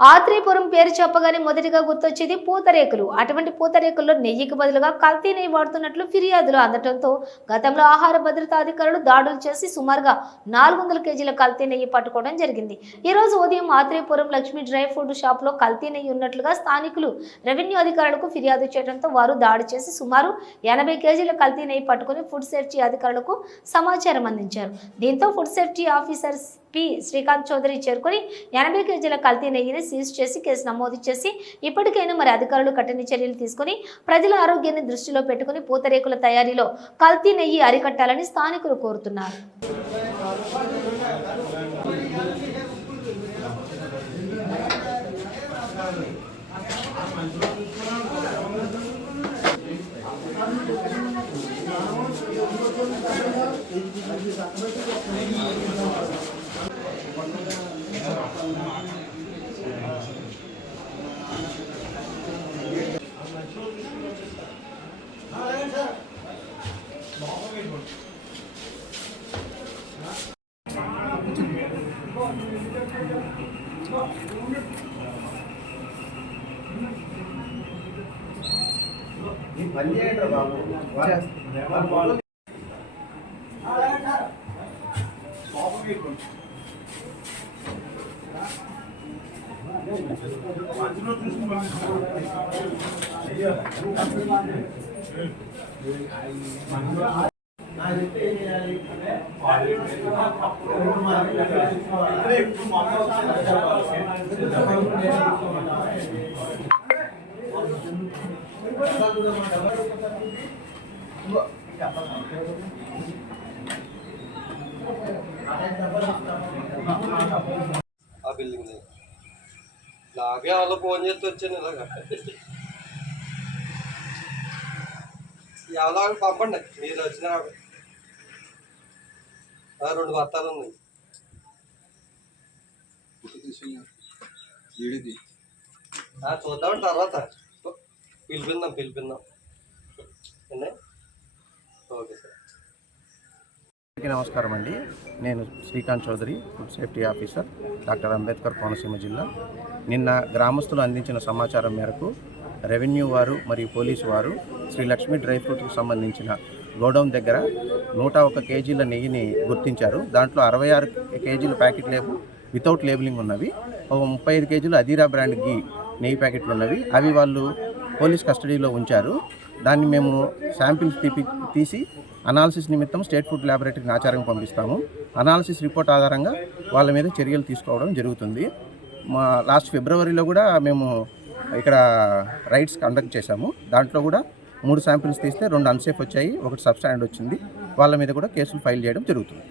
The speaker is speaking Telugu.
ఆత్రేయపురం పేరు చెప్పగానే మొదటిగా గుర్తొచ్చేది పూతరేకులు. అటువంటి పూతరేకుల్లో నెయ్యికి బదులుగా కల్తీ నెయ్యి వాడుతున్నట్లు ఫిర్యాదులు అందడంతో గతంలో ఆహార భద్రతా అధికారులు దాడులు చేసి సుమారుగా 400 కేజీల కల్తీ నెయ్యి పట్టుకోవడం జరిగింది. ఈ రోజు ఉదయం ఆత్రేయపురం లక్ష్మీ డ్రై ఫుడ్ షాప్లో కల్తీ నెయ్యి ఉన్నట్లుగా స్థానికులు రెవెన్యూ అధికారులకు ఫిర్యాదు చేయడంతో వారు దాడి చేసి సుమారు 80 కేజీల కల్తీ నెయ్యి పట్టుకుని ఫుడ్ సేఫ్టీ అధికారులకు సమాచారం అందించారు. దీంతో food safety officer P Srikanth Chowdary చేరుకొని 80 కేజీల కల్తీ నెయ్యిని సీజ్ చేసి కేసు నమోదు చేసి ఇప్పటికైనా మరి అధికారులు కఠిన చర్యలు తీసుకుని ప్రజల ఆరోగ్యాన్ని దృష్టిలో పెట్టుకుని పూతరేకుల తయారీలో కల్తీ నెయ్యి అరికట్టాలని స్థానికులు కోరుతున్నారు. ఆ బిల్డింగ్ లాగే వాళ్ళు ఫోన్ చేసి వచ్చాను ఇలాగ ఎవలాగా పంపండి మీరు వచ్చిన 2 బత్తాలు ఉన్నాయి చూద్దామండి తర్వాత పిలిపిందాం ఓకే సార్. నమస్కారం అండి. నేను Srikanth Chowdary, food safety officer, doctor Ambedkar Konaseema జిల్లా. నిన్న గ్రామస్తులు అందించిన సమాచారం మేరకు రెవెన్యూ వారు మరియు పోలీసు వారు శ్రీ లక్ష్మీ డ్రై ఫ్రూట్కి సంబంధించిన గోడౌన్ దగ్గర 101 కేజీల నెయ్యిని గుర్తించారు. దాంట్లో 66 కేజీల ప్యాకెట్ వితౌట్ లేబులింగ్ ఉన్నవి, 35 కేజీలు అదీరా బ్రాండ్ గీ నెయ్యి ప్యాకెట్లు ఉన్నవి. అవి వాళ్ళు పోలీస్ కస్టడీలో ఉంచారు. దాన్ని మేము శాంపిల్స్ తీసి అనాలిసిస్ నిమిత్తం స్టేట్ ఫుడ్ ల్యాబొరేటరీకి ఆచారం పంపిస్తాము. అనాలిసిస్ రిపోర్ట్ ఆధారంగా వాళ్ళ మీద చర్యలు తీసుకోవడం జరుగుతుంది. లాస్ట్ ఫిబ్రవరిలో కూడా మేము ఇక్కడ రైడ్స్ కండక్ట్ చేశాము. దాంట్లో కూడా 3 శాంపిల్స్ తీస్తే 2 అన్సేఫ్ వచ్చాయి, 1 సబ్స్టాండర్డ్ వచ్చింది. వాళ్ళ మీద కూడా కేసులు ఫైల్ చేయడం జరుగుతుంది.